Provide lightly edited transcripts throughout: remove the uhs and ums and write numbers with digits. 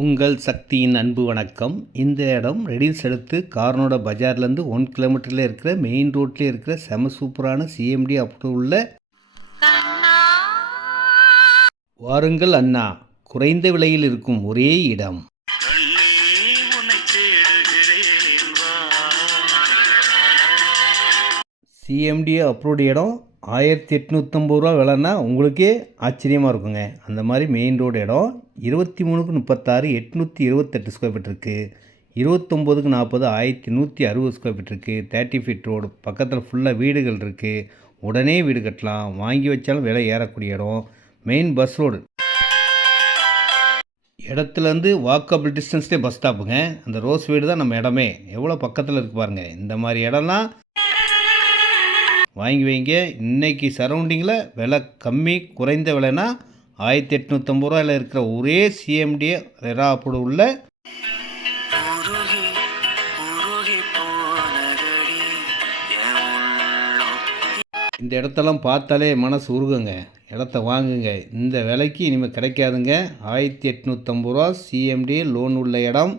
உங்கள் சக்தியின் அன்பு வணக்கம். இந்த இடம் ரெடில்ஸ் அடுத்து கார்னோட பஜார்லேருந்து 1 கிலோமீட்டரில் இருக்கிற மெயின் ரோட்லேயே இருக்கிற செம சூப்பரான சிஎம்டி அப்படி உள்ள வாருங்கள் அண்ணா, குறைந்த விலையில் இருக்கும் ஒரே இடம். சிஎம்டி அப்ரூவ்டு இடம் 1850 ரூபா விலைன்னா உங்களுக்கே ஆச்சரியமாக இருக்குங்க. அந்த மாதிரி மெயின் ரோடு இடம் 23/36 828 ஸ்கொயர் ஃபீட் இருக்குது. 29/40 1160 ஸ்கொயர் ஃபீட் இருக்குது. 30 ஃபீட் ரோடு பக்கத்தில் ஃபுல்லாக வீடுகள் இருக்குது. உடனே வீடு கட்டலாம். வாங்கி வச்சாலும் விலை ஏறக்கூடிய இடம். மெயின் பஸ் ரோடு இடத்துலேருந்து வாக்கபிள் டிஸ்டன்ஸ்லேயே பஸ் ஸ்டாப்புங்க. அந்த ரோஸ் வீடு தான் நம்ம இடமே. எவ்வளோ பக்கத்தில் இருக்குது பாருங்கள். இந்த மாதிரி இடம்லாம் வாங்கி வைங்க. இன்றைக்கி சரௌண்டிங்கில் விலை கம்மி, குறைந்த விலைனா 1850 ரூபாயில் இருக்கிற ஒரே சிஎம்டி ரெரா அப்படி உள்ள இந்த இடத்தெல்லாம் பார்த்தாலே மனசு உருகுங்க. இடத்த வாங்குங்க. இந்த விலைக்கு இனிமேல் கிடைக்காதுங்க. 1850 ரூபா சிஎம்டி லோன் உள்ள இடம்.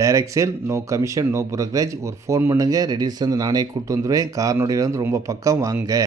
Direct sale, no commission, no brokerage. ஒரு ஃபோன் பண்ணுங்கள். ரெடில்ஸ்லேருந்து நானே கூப்பிட்டு வந்துடுவேன். கார்னோடையிலேருந்து ரொம்ப பக்கம் வாங்க.